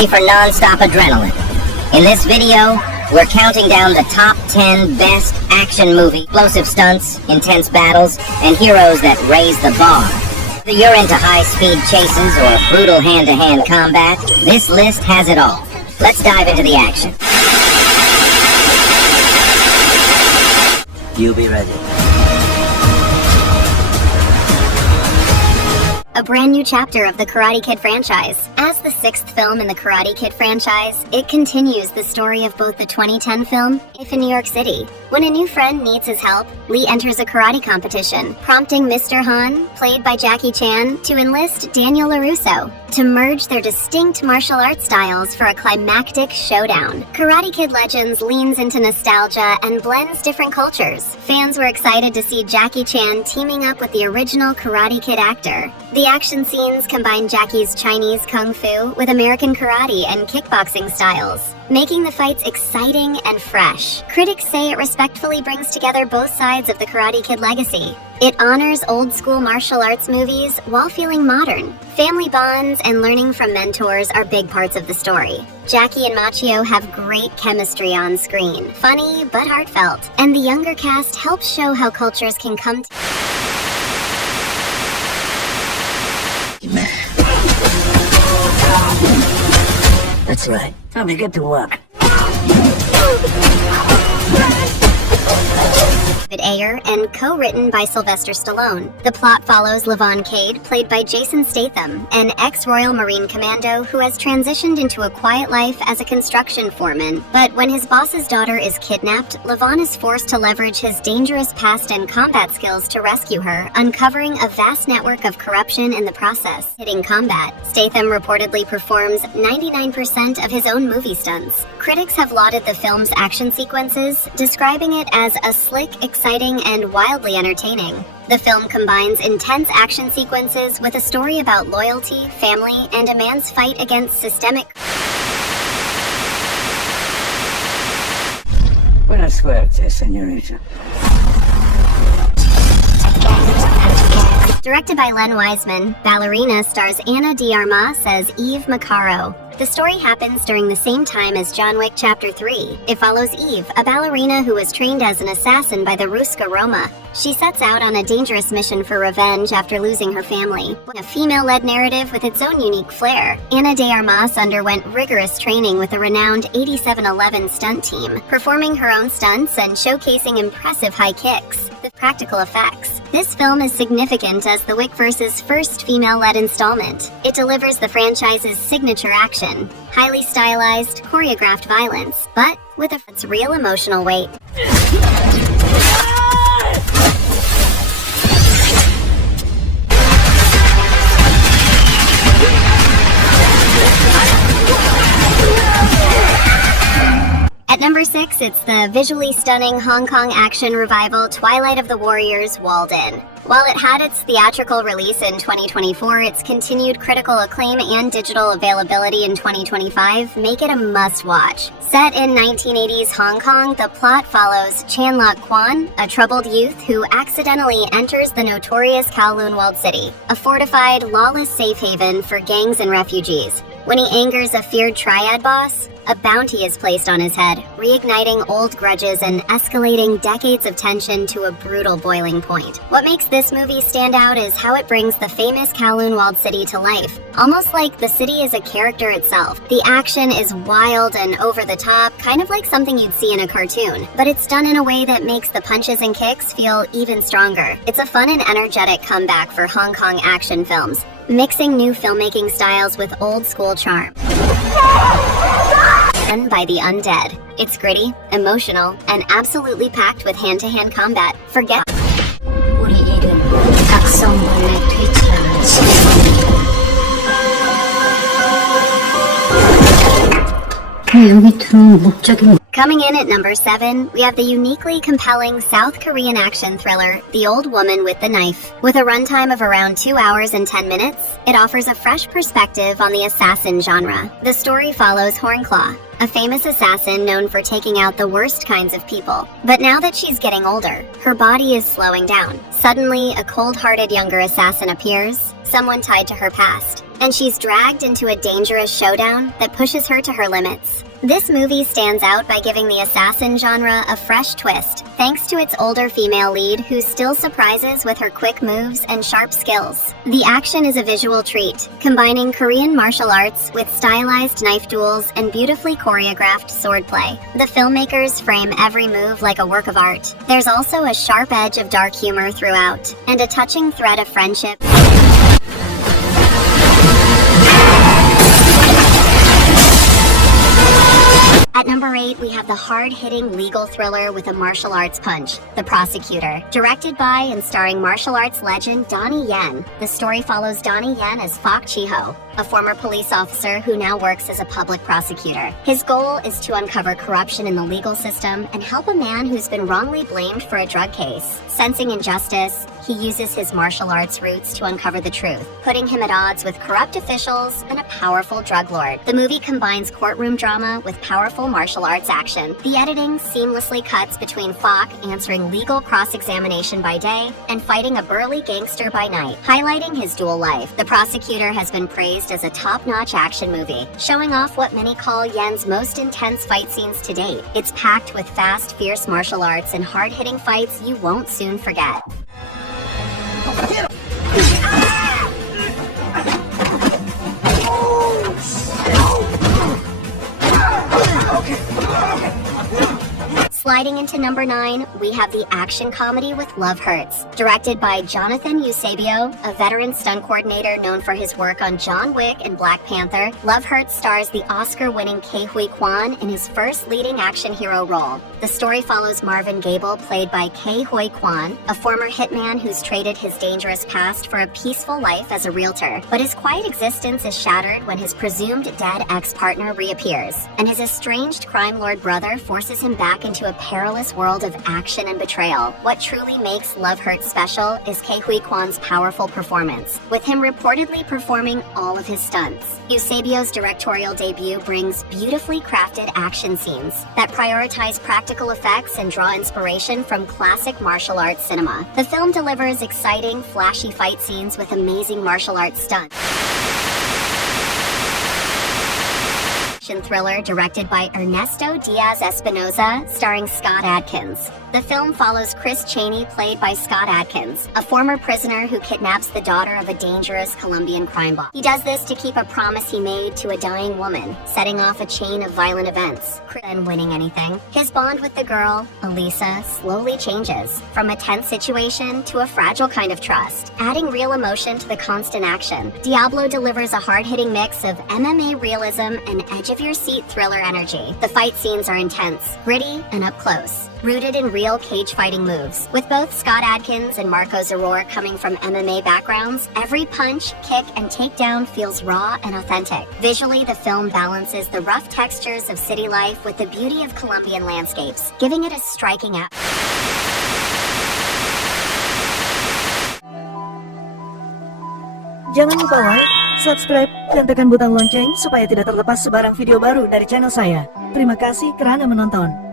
ready for non-stop adrenaline. In this video, we're counting down the top 10 best action movie, explosive stunts, intense battles, and heroes that raise the bar. Whether you're into high-speed chases or brutal hand-to-hand combat, this list has it all. Let's dive into the action. You'll be ready. A brand new chapter of the Karate Kid franchise. As the sixth film in the Karate Kid franchise, it continues the story of both the 2010 film, Life in New York City. When a new friend needs his help, Lee enters a karate competition, prompting Mr. Han, played by Jackie Chan, to enlist Daniel LaRusso to merge their distinct martial arts styles for a climactic showdown. Karate Kid Legends leans into nostalgia and blends different cultures. Fans were excited to see Jackie Chan teaming up with the original Karate Kid actor. The action scenes combine Jackie's Chinese kung fu with American karate and kickboxing styles, making the fights exciting and fresh. Critics say it respectfully brings together both sides of the Karate Kid legacy. It honors old-school martial arts movies while feeling modern. Family bonds and learning from mentors are big parts of the story. Jackie and Machio have great chemistry on screen, funny but heartfelt, and the younger cast helps show how cultures can come together. That's right. Time to get to work. Ayer and co-written by Sylvester Stallone. The plot follows Levon Cade, played by Jason Statham, an ex-Royal Marine commando who has transitioned into a quiet life as a construction foreman. But when his boss's daughter is kidnapped, Levon is forced to leverage his dangerous past and combat skills to rescue her, uncovering a vast network of corruption in the process. Hitting combat, Statham reportedly performs 99% of his own movie stunts. Critics have lauded the film's action sequences, describing it as a slick, exciting, and wildly entertaining. The film combines intense action sequences with a story about loyalty, family, and a man's fight against systemic. Buena suerte, señorita. Directed by Len Wiseman, Ballerina stars Ana de Armas as Eve Macaro. The story happens during the same time as John Wick Chapter 3. It follows Eve, a ballerina who was trained as an assassin by the Ruska Roma. She sets out on a dangerous mission for revenge after losing her family. A female-led narrative with its own unique flair. Ana de Armas underwent rigorous training with a renowned 8711 stunt team, performing her own stunts and showcasing impressive high kicks. The practical effects. This film is significant as the Wickverse's first female-led installment. It delivers the franchise's signature action, highly stylized, choreographed violence, but with its real emotional weight. At number 6, it's the visually stunning Hong Kong action revival Twilight of the Warriors Walden. While it had its theatrical release in 2024, its continued critical acclaim and digital availability in 2025 make it a must-watch. Set in 1980s Hong Kong, the plot follows Chan Lok Kwan, a troubled youth who accidentally enters the notorious Kowloon walled city, a fortified, lawless safe haven for gangs and refugees. When he angers a feared triad boss, a bounty is placed on his head, reigniting old grudges and escalating decades of tension to a brutal boiling point. What makes this movie stand out is how it brings the famous Kowloon walled city to life, almost like the city is a character itself. The action is wild and over the top, kind of like something you'd see in a cartoon, but it's done in a way that makes the punches and kicks feel even stronger. It's a fun and energetic comeback for Hong Kong action films, mixing new filmmaking styles with old school charm. By the Undead. It's gritty, emotional, and absolutely packed with hand-to-hand combat. Forget. 우리 일은 각성문의 퇴치라는 여기 들어온 목적이 Coming in at number 7, we have the uniquely compelling South Korean action thriller, The Old Woman with the Knife. With a runtime of around 2 hours and 10 minutes, it offers a fresh perspective on the assassin genre. The story follows Hornclaw, a famous assassin known for taking out the worst kinds of people. But now that she's getting older, her body is slowing down. Suddenly, a cold-hearted younger assassin appears, someone tied to her past. and she's dragged into a dangerous showdown that pushes her to her limits. This movie stands out by giving the assassin genre a fresh twist, thanks to its older female lead who still surprises with her quick moves and sharp skills. The action is a visual treat, combining Korean martial arts with stylized knife duels and beautifully choreographed swordplay. The filmmakers frame every move like a work of art. There's also a sharp edge of dark humor throughout, and a touching thread of friendship. At number 8, we have the hard-hitting legal thriller with a martial arts punch, The Prosecutor. Directed by and starring martial arts legend Donnie Yen, the story follows Donnie Yen as Fak Chi-ho, a former police officer who now works as a public prosecutor. His goal is to uncover corruption in the legal system and help a man who's been wrongly blamed for a drug case. Sensing injustice, he uses his martial arts roots to uncover the truth, putting him at odds with corrupt officials and a powerful drug lord. The movie combines courtroom drama with powerful martial arts action. The editing seamlessly cuts between Fak answering legal cross-examination by day and fighting a burly gangster by night, highlighting his dual life. The Prosecutor has been praised as a top-notch action movie, showing off what many call Yen's most intense fight scenes to date. It's packed with fast, fierce martial arts and hard-hitting fights you won't soon forget. Sliding into number 9, we have the action comedy with Love Hurts. Directed by Jonathan Eusebio, a veteran stunt coordinator known for his work on John Wick and Black Panther, Love Hurts stars the Oscar-winning Ke Huy Quan in his first leading action hero role. The story follows Marvin Gable, played by Ke Huy Quan, a former hitman who's traded his dangerous past for a peaceful life as a realtor. But his quiet existence is shattered when his presumed dead ex-partner reappears, and his estranged crime lord brother forces him back into a perilous world of action and betrayal. What truly makes Love Hurts special is Ke Huy Quan's powerful performance, with him reportedly performing all of his stunts. Eusebio's directorial debut brings beautifully crafted action scenes that prioritize practical effects and draw inspiration from classic martial arts cinema. The film delivers exciting, flashy fight scenes with amazing martial arts stunts. Thriller directed by Ernesto Diaz Espinosa, starring Scott Adkins. The film follows Chris Chaney, played by Scott Adkins, a former prisoner who kidnaps the daughter of a dangerous Colombian crime boss. He does this to keep a promise he made to a dying woman, setting off a chain of violent events. Then winning anything, his bond with the girl, Elisa, slowly changes, from a tense situation to a fragile kind of trust, adding real emotion to the constant action. Diablo delivers a hard-hitting mix of MMA realism and edge-of-your-seat thriller energy. The fight scenes are intense, gritty, and up close, rooted in real cage fighting moves. With both Scott Adkins and Marco Zaror coming from MMA backgrounds, every punch, kick, and takedown feels raw and authentic. Visually, the film balances the rough textures of city life with the beauty of Colombian landscapes, giving it a striking act. Jangan lupa like, subscribe, dan tekan butang lonceng supaya tidak terlepas sebarang video baru dari channel saya. Terima kasih kerana menonton.